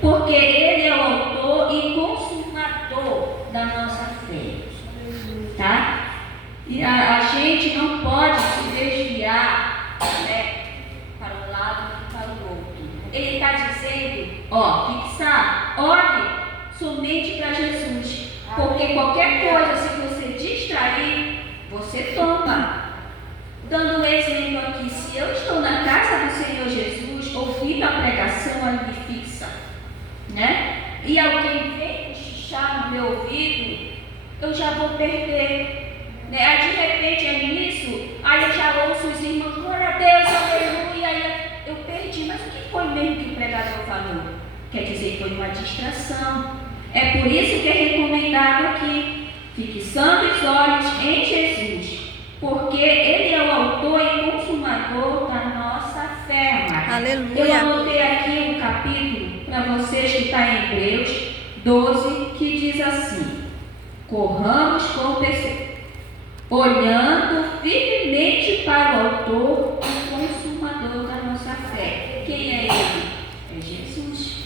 porque Ele é o autor e consumador da nossa fé. Tá? E a gente não pode se desviar, né, para um lado e para o outro. Ele está dizendo, fixar, olhe somente para Jesus. Porque qualquer coisa, se você distrair, você toma. Dando um exemplo aqui, se eu estou na casa do Senhor Jesus, ouvindo a pregação, ela me fixa, né? E alguém vem cochichar no meu ouvido, eu já vou perder, né? Aí de repente é nisso, aí eu já ouço os irmãos, glória a Deus, aleluia, aí eu perdi. Mas o que foi mesmo que o pregador falou? Quer dizer que foi uma distração. É por isso que é recomendado aqui, fixando os olhos em Jesus, porque Ele é o autor e consumador da nossa fé. Aleluia. Eu anotei aqui um capítulo para vocês que está em Hebreus 12, que diz assim: corramos com perseverança, olhando firmemente para o autor e consumador da nossa fé. Quem é Ele? É Jesus.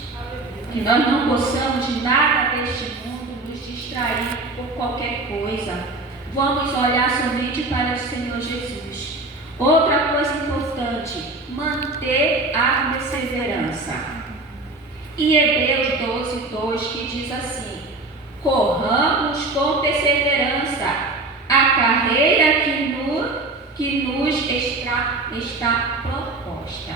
Que nós não possamos de nada deste mundo nos distrair por qualquer coisa. Vamos olhar somente para o Senhor Jesus. Outra coisa importante, manter a perseverança. Em Hebreus 12, 2, que diz assim: corramos com perseverança a carreira que nos está proposta.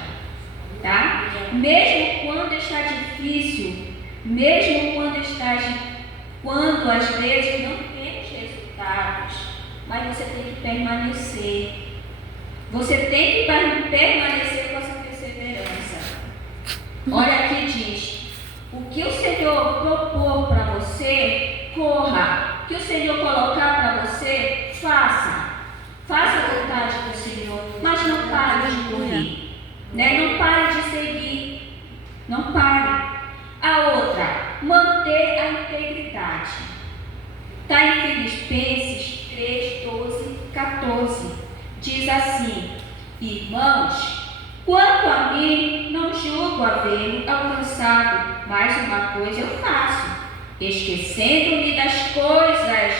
Tá? Mesmo quando está difícil, mesmo quando às vezes não temos resultados, mas você tem que permanecer. Você tem que permanecer com essa perseverança. Olha aqui diz: o que o Senhor propor para você, corra. O que o Senhor colocar para você, faça. Faça a vontade do Senhor, mas não pare de correr. Né? Não pare de seguir. Não pare. A outra, manter a integridade. Está em Filipenses 3, 12, 14. Diz assim: irmãos, quanto a mim, não julgo havê-lo alcançado, mas uma coisa eu faço, esquecendo-me das coisas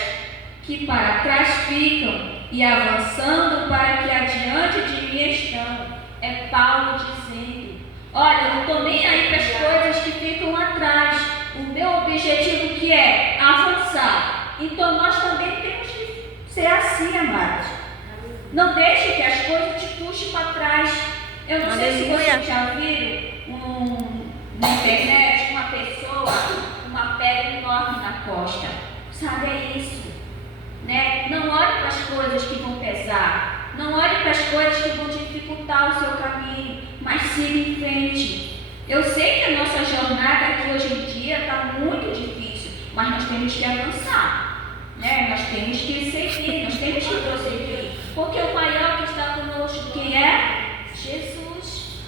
que para trás ficam e avançando para que adiante de mim estão. É Paulo dizendo: olha, eu não estou nem aí para as coisas que ficam atrás. O meu objetivo que é avançar. Então nós também temos que ser assim, amados. Não deixe que as coisas te puxem para trás. Eu não sei se você já viu na internet uma pessoa com uma pedra enorme na costa. Sabe, é isso. Né? Não olhe para as coisas que vão pesar. Não olhe para as coisas que vão dificultar o seu caminho, mas siga em frente. Eu sei que a nossa jornada aqui hoje em dia está muito difícil, mas nós temos que avançar, né? Nós temos que seguir, nós temos que prosseguir, porque o maior que está conosco, quem é? Jesus.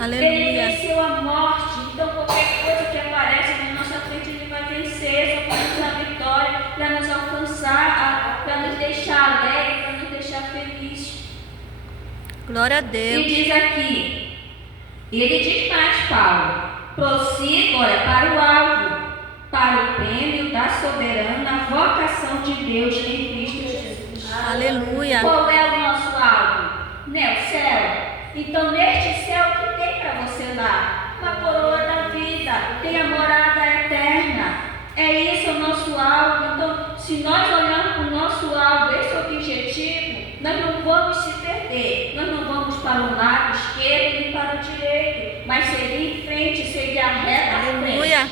Aleluia. Ele venceu a morte, então qualquer coisa que aparece na nossa frente, Ele vai vencer, só para nos dar vitória, para nos alcançar, para nos deixar alegre, para nos deixar feliz. Glória a Deus. E diz aqui, ele diz mais, Paulo: prossiga, olha, para o alvo, para o prêmio da soberana vocação de Deus em Cristo Jesus. Aleluia. Qual é o nosso alvo? Né, o céu. Então, neste céu, o que tem para você lá? Uma coroa da vida, tem a morada eterna. É isso o nosso alvo. Então, se nós olharmos para o nosso alvo, esse objetivo, nós não vamos se perder. Nós não vamos para o lado esquerdo nem para o direito, mas seguir em frente, seguir a reta à frente.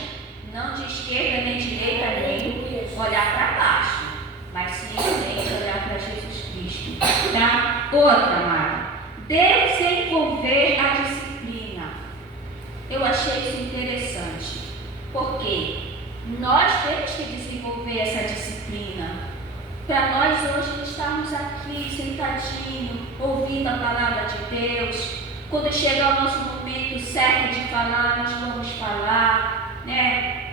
Não de esquerda nem direita, nem olhar para baixo, mas simplesmente olhar para Jesus Cristo. Tá? Outra, amada, desenvolver a disciplina. Eu achei isso interessante, porque nós temos que desenvolver essa disciplina. Para nós hoje estarmos aqui sentadinhos, ouvindo a palavra de Deus, quando chegar o nosso momento certo de falar, nós vamos falar, né?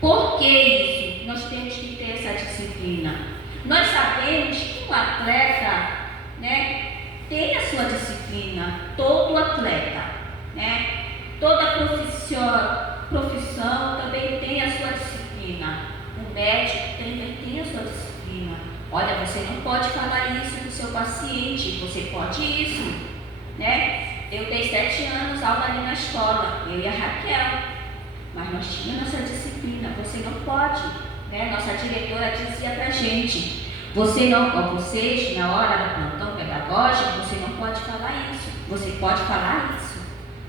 Por que isso? Nós temos que ter essa disciplina. Nós sabemos que um atleta, né, tem a sua disciplina, todo atleta, né? Toda profissão também tem a sua disciplina. O médico também tem a sua disciplina. Olha, você não pode falar isso do seu paciente, você pode isso, né? Eu dei 7 anos aula ali na escola, eu e a Raquel, mas nós tínhamos essa disciplina, você não pode, né? Nossa diretora dizia pra gente, vocês, na hora do plantão pedagógico, você não pode falar isso, você pode falar isso.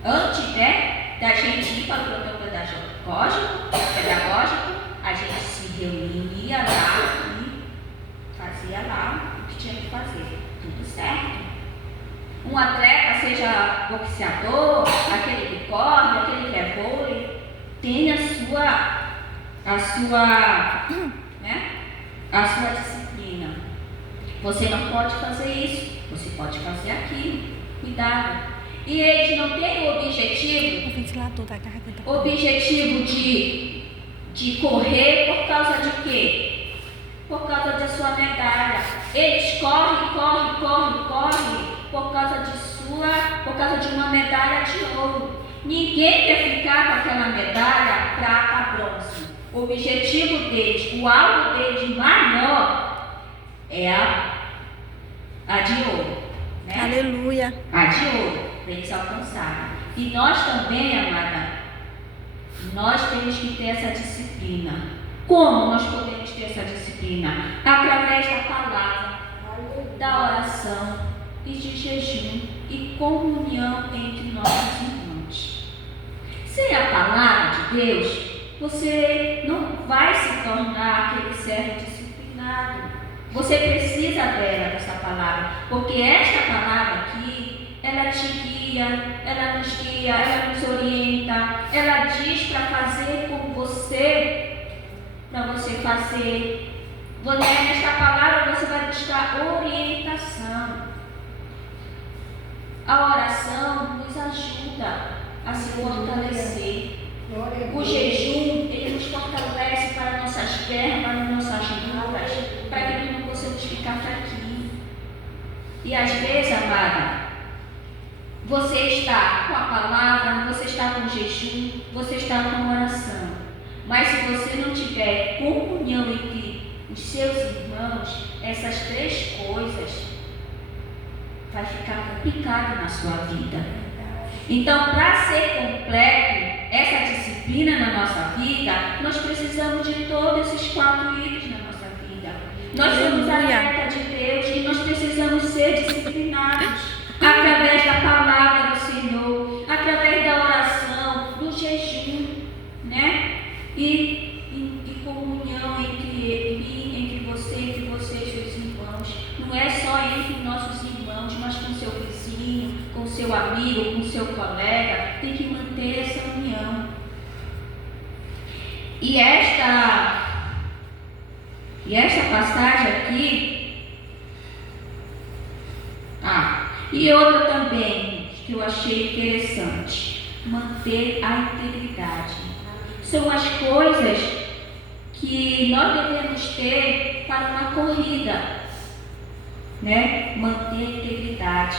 Antes, né, da gente ir para o plantão pedagógico, a gente se reunia lá e fazia lá o que tinha que fazer, tudo certo. Um atleta, seja boxeador, aquele que corre, aquele que é vôlei, tem a sua disciplina. Você não pode fazer isso, você pode fazer aquilo, cuidado. E eles não têm o objetivo de correr por causa de quê? Por causa da sua medalha. Eles correm por causa de uma medalha de ouro. Ninguém quer ficar com aquela medalha prata, bronze. O objetivo deles, o alvo deles maior é a de ouro, né? Aleluia. A de ouro, para eles alcançarem. E nós também, amada, nós temos que ter essa disciplina. Como nós podemos ter essa disciplina? Através da palavra, da oração e de jejum e comunhão entre nossos irmãos. Sem a palavra de Deus, você não vai se tornar aquele servo disciplinado. Você precisa dessa palavra, porque esta palavra aqui, ela te guia, ela nos orienta, ela diz para fazer com você, para você fazer. Nesta palavra você vai buscar orientação. A oração nos ajuda a se fortalecer. O jejum, ele nos fortalece para nossas pernas, para nossas lutas, para que não possamos ficar fraquinhos. E às vezes, amada, você está com a palavra, você está com o jejum, você está com a oração. Mas se você não tiver comunhão entre os seus irmãos, essas 3 coisas vai ficar complicado na sua vida. Então, para ser completo essa disciplina na nossa vida, nós precisamos de todos esses 4 itens na nossa vida. Nós somos atleta de Deus e nós precisamos ser disciplinados através da palavra do Senhor, através da oração, do jejum, né? E comunhão entre vocês, seus irmãos. Não é só entre nossos irmãos, mas com seu vizinho, com seu amigo, com seu colega. Tem que manter essa união. E esta passagem aqui, e outra também que eu achei interessante, manter a integridade. São as coisas que nós devemos ter para uma corrida, né? Manter a integridade.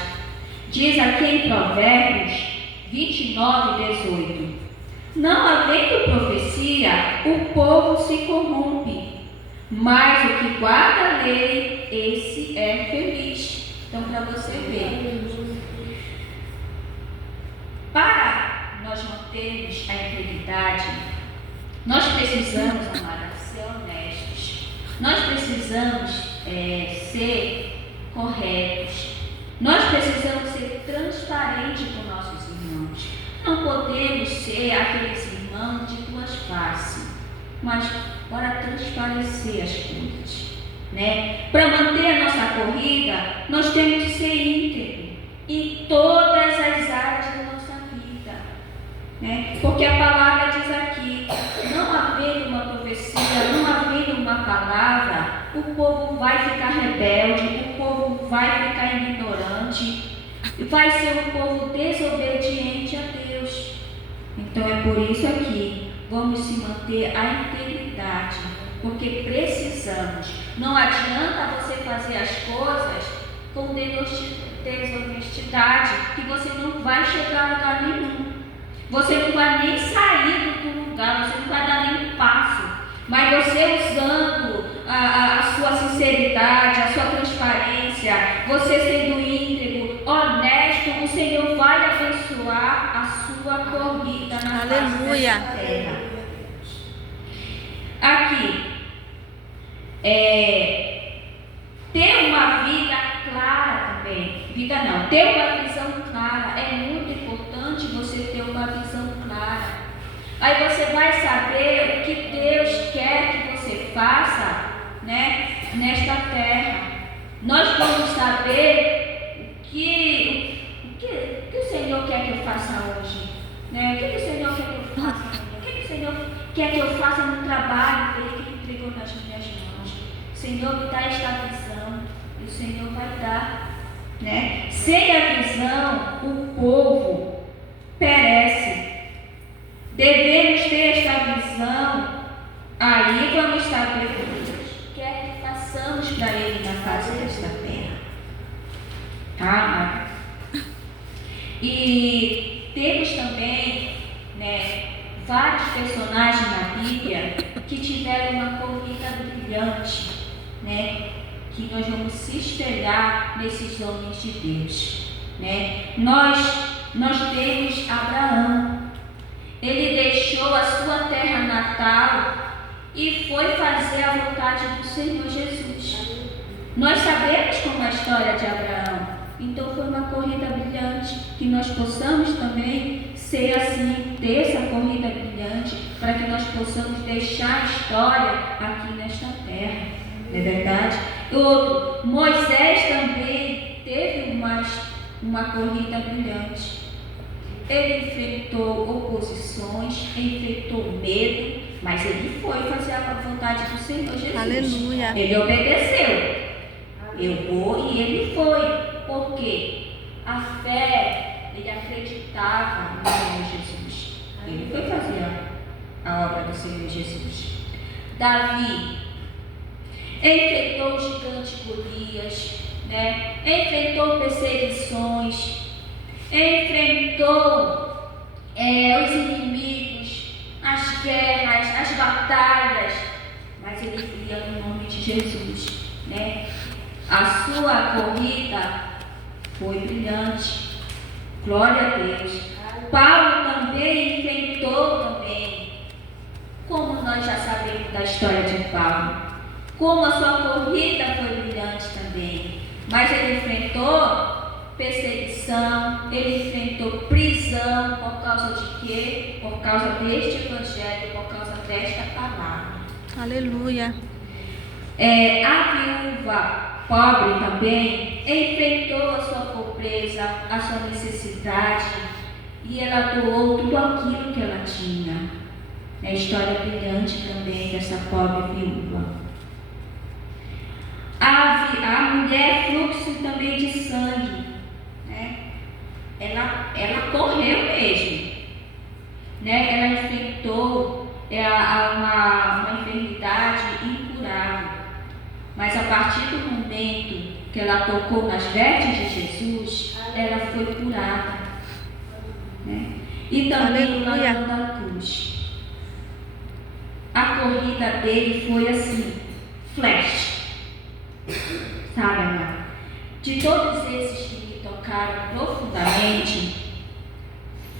Diz aqui em Provérbios 29:18: não havendo profecia, o povo se corrompe, mas o que guarda a lei, esse é feliz. Então, para você ver, para nós mantermos a integridade, nós precisamos, amada, ser honestos. Nós precisamos ser corretos. Nós precisamos ser transparentes com nossos irmãos. Não podemos ser aqueles irmãos de 2 faces, mas para transparecer as coisas, né? Para manter a nossa corrida, nós temos que ser íntegros em todas as áreas da nossa vida, né? Porque a palavra diz aqui, não havendo uma profecia, não havendo uma palavra, o povo vai ficar rebelde, o povo vai ficar ignorante, vai ser um povo desobediente a Deus. Então é por isso aqui, vamos se manter a integridade, porque precisamos. Não adianta você fazer as coisas com desonestidade, que você não vai chegar a lugar nenhum. Você não vai nem sair do você usando a sua sinceridade, a sua transparência, você sendo íntegro, honesto, o Senhor vai abençoar a sua corrida na Aleluia. face dessa terra. Aqui, ter uma vida clara também. Vida não, ter uma visão clara. É muito importante você ter uma visão clara. Aí você vai saber o que Deus quer que você faça, né, nesta terra. Nós vamos saber o que o Senhor quer que eu faça hoje, né? O que o Senhor quer que eu faça? O que o Senhor quer que eu faça no trabalho dele que Ele entregou nas minhas mãos? O Senhor me dá esta visão e o Senhor vai dar, né? Sem a visão, o povo perece. Devemos ter esta visão, aí vamos saber o que Deus quer que façamos para Ele na face desta terra. Tá? E temos também, né, vários personagens na Bíblia que tiveram uma corrida brilhante, né, que nós vamos se espelhar nesses homens de Deus, né? Nós temos Abraão. Ele deixou a sua terra natal e foi fazer a vontade do Senhor Jesus. Nós sabemos como é a história de Abraão. Então foi uma corrida brilhante, que nós possamos também ser assim, ter essa corrida brilhante, para que nós possamos deixar a história aqui nesta terra. Não é verdade? Outro, Moisés também teve uma corrida brilhante. Ele enfrentou oposições, enfrentou medo, mas ele foi fazer a vontade do Senhor Jesus. Aleluia. Ele obedeceu. Eu vou e ele foi. Por quê? A fé, ele acreditava no Senhor Jesus. Ele foi fazer a obra do Senhor Jesus. Davi enfrentou o gigante Golias, né? Enfrentou perseguições, enfrentou os inimigos, as guerras, as batalhas, mas ele ia no nome de Jesus, né? A sua corrida foi brilhante, glória a Deus. Paulo também enfrentou também, como nós já sabemos da história de Paulo, como a sua corrida foi brilhante também, mas ele enfrentou perseguição, ele enfrentou prisão, por causa de quê? Por causa deste evangelho, por causa desta palavra. Aleluia. A viúva pobre também enfrentou a sua pobreza, a sua necessidade, e ela doou tudo aquilo que ela tinha. É a história brilhante também dessa pobre viúva. A mulher fluxo também de sangue, né? Ela correu mesmo, né? Ela enfrentou uma enfermidade incurável, mas a partir do momento que ela tocou nas vestes de Jesus, ela foi curada, né? E também lá na cruz, a corrida dele foi assim, flash, sabe, amado? De todos esses que me tocaram profundamente,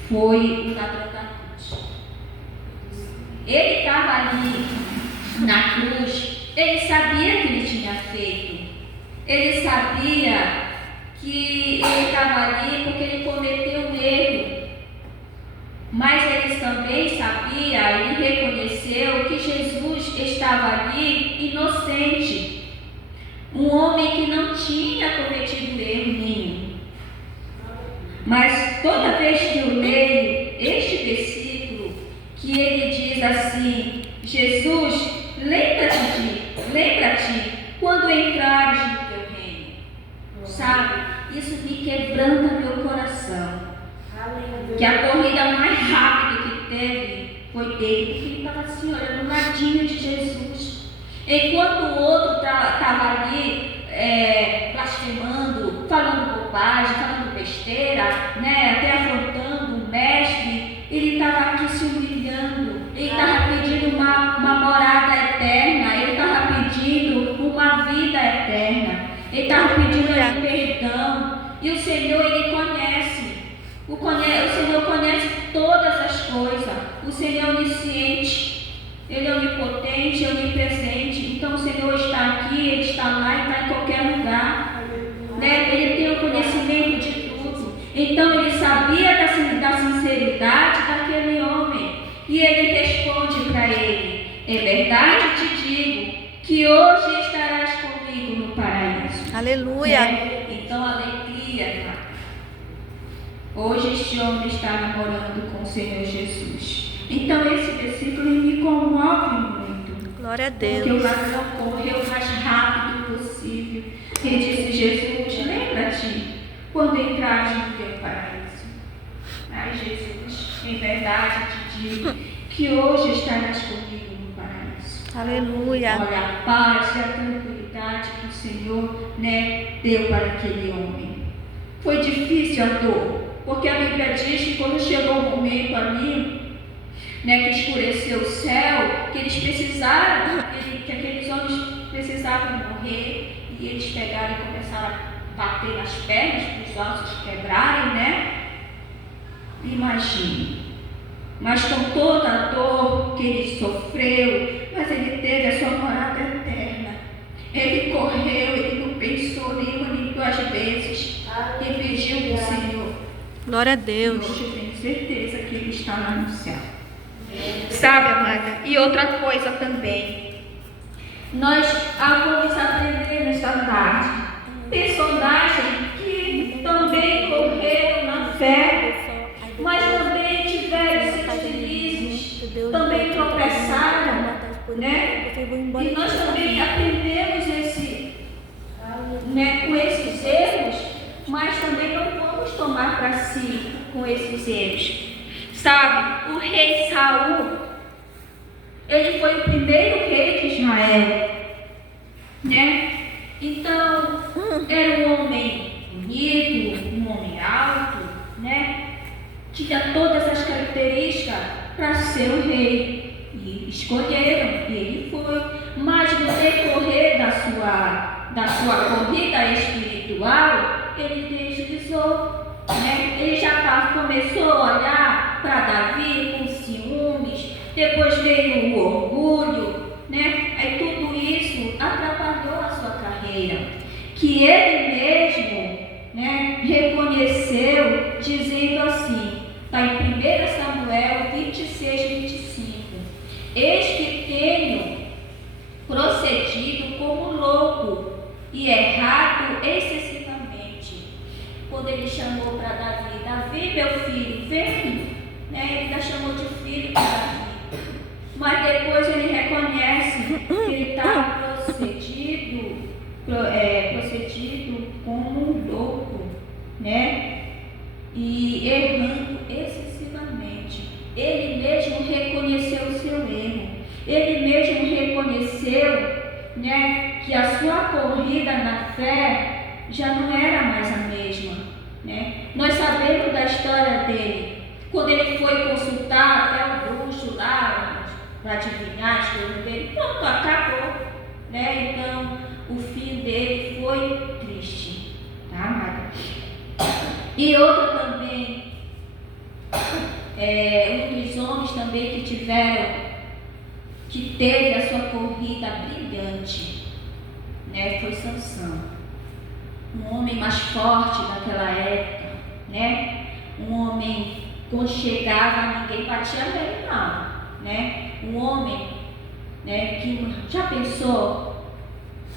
foi o ladrão da cruz. Ele estava ali na cruz, ele sabia que ele tinha feito, ele sabia que ele estava ali porque ele cometeu um erro, mas ele também sabia e reconheceu que Jesus estava ali inocente, um homem que não tinha cometido erro nenhum. Mas toda vez que eu leio este versículo, que ele diz assim: Jesus, lembra-te quando entrares no teu reino. Sabe? Isso me quebranta meu coração. Que a corrida mais rápida que teve foi dele, porque ele estava assim, olhando no ladinho de Jesus. Enquanto o outro estava ali blasfemando, falando bobagem, falando besteira, né, até afrontando o mestre, ele estava aqui se humilhando, ele estava pedindo uma morada eterna O Senhor conhece todas as coisas. O Senhor é onisciente. Ele é onipotente, é onipresente. Então o Senhor está aqui, Ele está lá e está em qualquer lugar. Né? Ele tem o conhecimento de tudo. Então ele sabia da sinceridade daquele homem. E ele responde para ele: é verdade te digo que hoje estarás comigo no paraíso. Aleluia. Né? Então alegria, irmã. Hoje este homem está namorando com o Senhor Jesus. Então esse versículo me comove muito. Glória a Deus. Porque o ladrão correu o mais rápido possível e disse: Jesus, lembra-te quando entrares no teu paraíso. Ai, Jesus, em verdade te digo que hoje estarás comigo no paraíso. Aleluia. Olha a paz e a tranquilidade que o Senhor, deu para aquele homem. Foi difícil a dor, porque a Bíblia diz que quando chegou o momento ali, que escureceu o céu, que eles precisaram, que aqueles homens precisavam morrer, e eles pegaram e começaram a bater nas pernas para os ossos quebrarem, Imagine. Mas com toda a dor que ele sofreu, mas ele teve a sua morada eterna. Ele correu, ele não pensou nenhuma nem duas vezes e pediu ao Senhor. Glória a E Deus. hoje eu tenho certeza que ele está lá no céu. Sabe, amada? E outra coisa também. Nós vamos aprender nesta tarde personagens que também correram na fé, mas também tiveram seus deslizes, também tropeçaram, E nós também aprendemos com esses erros, mas também não vamos tomar para si com esses erros. Sabe, o rei Saul, ele foi o primeiro rei de Israel, Então, era um homem bonito, um homem alto, Tinha todas as características para ser o rei. E escolheram, e ele foi. Mas no decorrer da sua corrida espiritual, ele deslizou. Ele já começou a olhar para Davi com ciúmes, depois veio o orgulho, Aí tudo isso atrapalhou a sua carreira, que ele mesmo, reconheceu, dizendo assim, está em 1 Samuel 26, 25: eis que tenho procedido como louco e errado excessivamente. Quando ele chamou para Davi: Davi, meu filho, vem, Ele ainda chamou de filho para Davi. Mas depois ele reconhece que ele estava procedido como um louco, E errando excessivamente. Ele mesmo reconheceu o seu erro. Ele mesmo reconheceu, que a sua corrida na fé já não era mais a mesma, Nós sabemos da história dele. Quando ele foi consultar até o bruxo lá, para adivinhar as coisas dele, pronto, acabou, Então, o fim dele foi triste, tá, amada? E outro também, um dos homens também que teve a sua corrida brilhante, foi Sansão. Um homem mais forte naquela época, Um homem, quando chegava, ninguém batia nele, não. Um homem, que já pensou,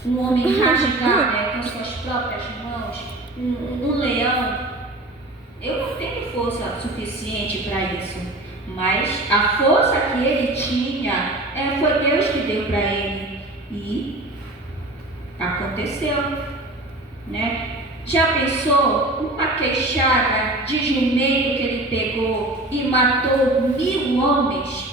um homem rasgar, com suas próprias mãos, um leão. Eu não tenho força suficiente para isso, mas a força que ele tinha, foi Deus que deu para ele, e aconteceu, Já pensou uma queixada de jumento que ele pegou e matou 1000 homens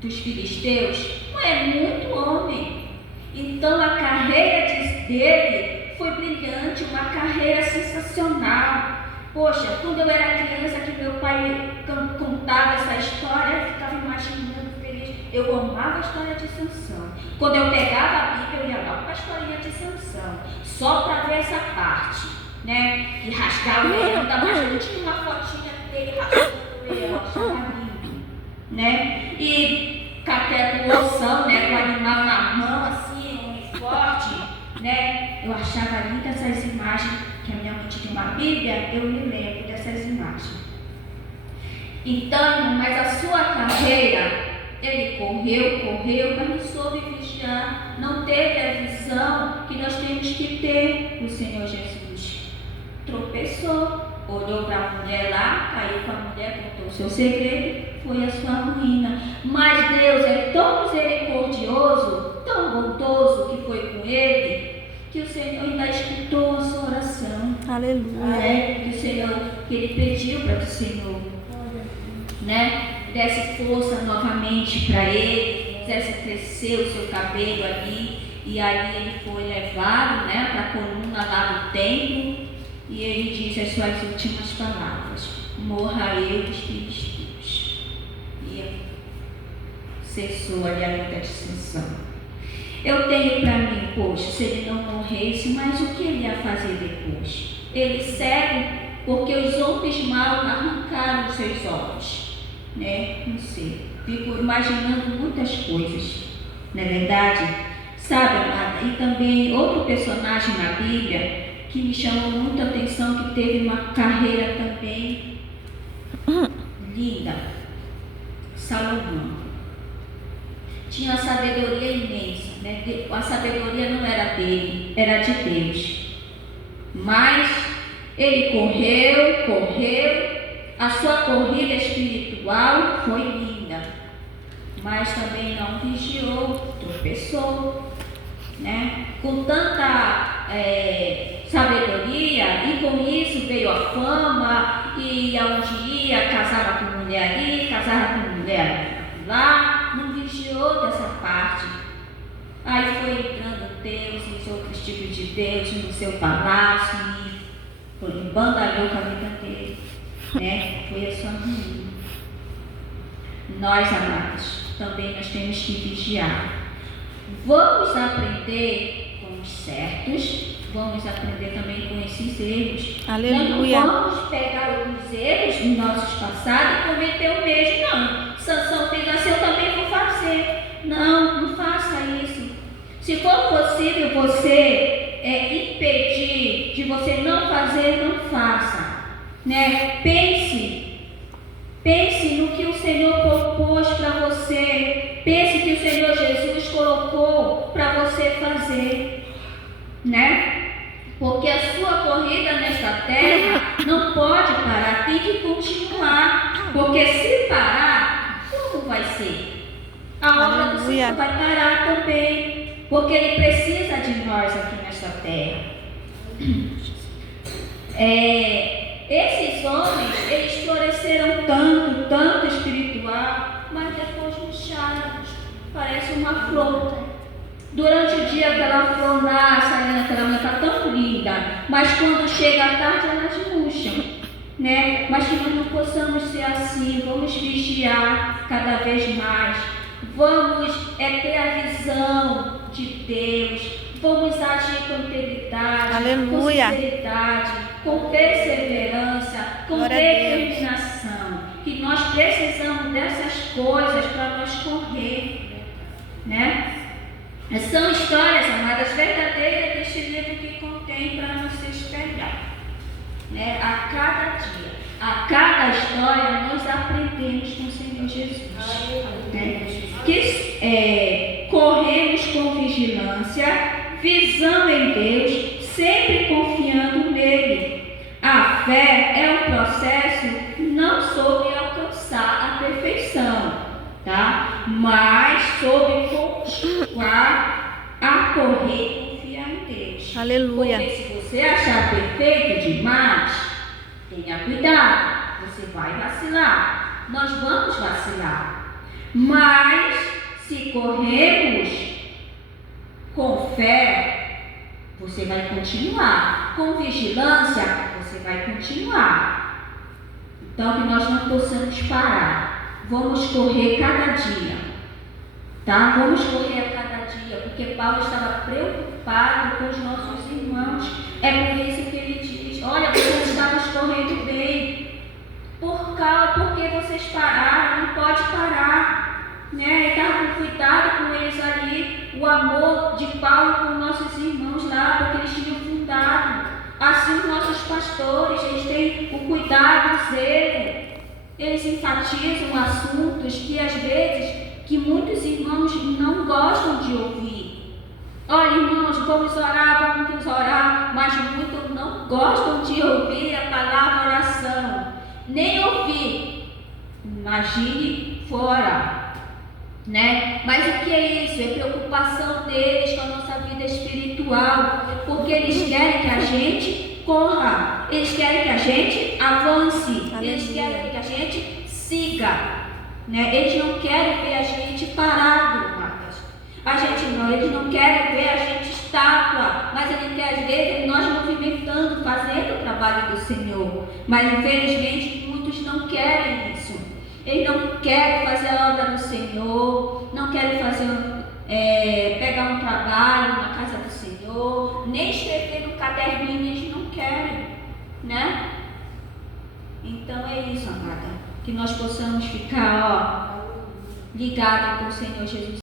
dos filisteus? Não é muito homem. Então a carreira dele foi brilhante, uma carreira sensacional. Poxa, quando eu era criança, que meu pai contava essa história, eu ficava imaginando feliz. Eu amava a história de Sansão. Quando eu pegava a Bíblia, eu ia lá para a historinha de Sansão, só para ver essa parte, que rasgava o leão, ainda mais que tinha uma fotinha dele raspando o leão, achava lindo, né? E cateto ossão, né? Com o animal na mão, assim, um forte, né? Eu achava linda essas imagens, que a minha mãe tinha uma Bíblia, eu me lembro dessas imagens. Então, mas a sua carreira, ele correu, mas não soube vigiar, não teve a visão que nós temos que ter do Senhor Jesus. Tropeçou, olhou para a mulher lá, caiu com a mulher, contou o seu segredo, foi a sua ruína. Mas Deus é tão misericordioso, tão bondoso que foi com ele, que o Senhor ainda escutou a sua oração. Aleluia. Que o Senhor, que ele pediu para que o Senhor, né, desse força novamente para ele, fizesse crescer o seu cabelo ali, e aí ele foi levado, né, para a coluna lá do templo, e ele disse as suas últimas palavras: morra eu dos filhos teus. E cessou ali a intercessão. Eu tenho para mim, poxa, se ele não morresse, mas o que ele ia fazer depois? Ele segue porque os homens maus arrancaram os seus olhos, né? Não sei, fico imaginando muitas coisas, não é verdade? Sabe, amada? E também outro personagem na Bíblia que me chamou muita atenção, que teve uma carreira também linda, Salomão. Tinha uma sabedoria imensa, né? A sabedoria não era dele, era de Deus. Mas ele correu, a sua corrida espiritual foi linda, mas também não vigiou, tropeçou, né? Com tanta sabedoria, e com isso veio a fama, e aonde ia, casava com mulher ali, casava com mulher lá, não vigiou dessa parte. Aí foi entrando Deus, os outros tipos de Deus no seu palácio, e foi bandalhou com a vida dele, né? Foi a sua ruína. Nós, amados, também nós temos que vigiar. Vamos aprender com os certos, vamos aprender também com esses erros. Aleluia. Não vamos pegar os erros dos nossos passados e cometer o mesmo, não. Sansão fez assim, eu também vou fazer. Não, não faça isso. Se for possível você impedir de você não fazer, não faça, né? Pense no que o Senhor propôs para você. Pense que o Senhor Jesus colocou para você fazer, né? Porque a sua corrida nesta terra não pode parar, tem que continuar. Porque se parar, como vai ser? A obra do Senhor vai parar também. Porque Ele precisa de nós aqui nesta terra. Esses homens, eles floresceram tanto espiritual, mas depois murcharam, parece uma flor. Durante o dia aquela flor nasce, aquela manhã está tão linda, mas quando chega a tarde elas murcham, né? Mas que nós não possamos ser assim, vamos vigiar cada vez mais, vamos ter a visão de Deus, vamos agir com integridade, aleluia, com sinceridade, com perseverança, com determinação, que nós precisamos dessas coisas para nós correr, né? São histórias, amadas, verdadeiras deste livro que contém para vocês pegar, né? A cada dia, a cada história nós aprendemos com o Senhor Jesus, né? Que corremos com vigilância, visão em Deus, sempre confiando nele. A fé é um processo não sobre alcançar a perfeição, tá? Mas sobre continuar a correr e confiar em Deus. Aleluia. Porque se você achar perfeito demais, tenha cuidado, você vai vacilar. Nós vamos vacilar. Mas se corrermos com fé, você vai continuar. Com vigilância, você vai continuar. Então, que nós não possamos parar. Vamos correr cada dia, tá? Vamos correr a cada dia, porque Paulo estava preocupado com os nossos irmãos. É por isso que ele diz: olha, vocês estavam correndo bem. Por local é porque vocês pararam, não pode parar, né? Ele estava com cuidado com eles ali, o amor de Paulo com nossos irmãos lá, porque eles tinham fundado. Assim os nossos pastores, eles têm o cuidado, o zelo, eles enfatizam assuntos que às vezes que muitos irmãos não gostam de ouvir. Olha, irmãos, vamos orar, mas muitos não gostam de ouvir a palavra oração, nem ouvir. Imagine fora, né? Mas o que é isso? É preocupação deles com a nossa vida espiritual, porque eles querem que a gente corra, eles querem que a gente avance, eles querem que a gente siga, né? Eles não querem ver a gente parado, Marcos. Eles não querem ver a gente estátua, mas eles querem ver nós movimentando, fazendo o trabalho do Senhor. Mas infelizmente muitos não querem isso. Eles não querem fazer a obra do Senhor, não querem pegar um trabalho na casa do Senhor, nem escrever no caderninho, eles não querem, né? Então é isso, amada, que nós possamos ficar ligados com o Senhor Jesus.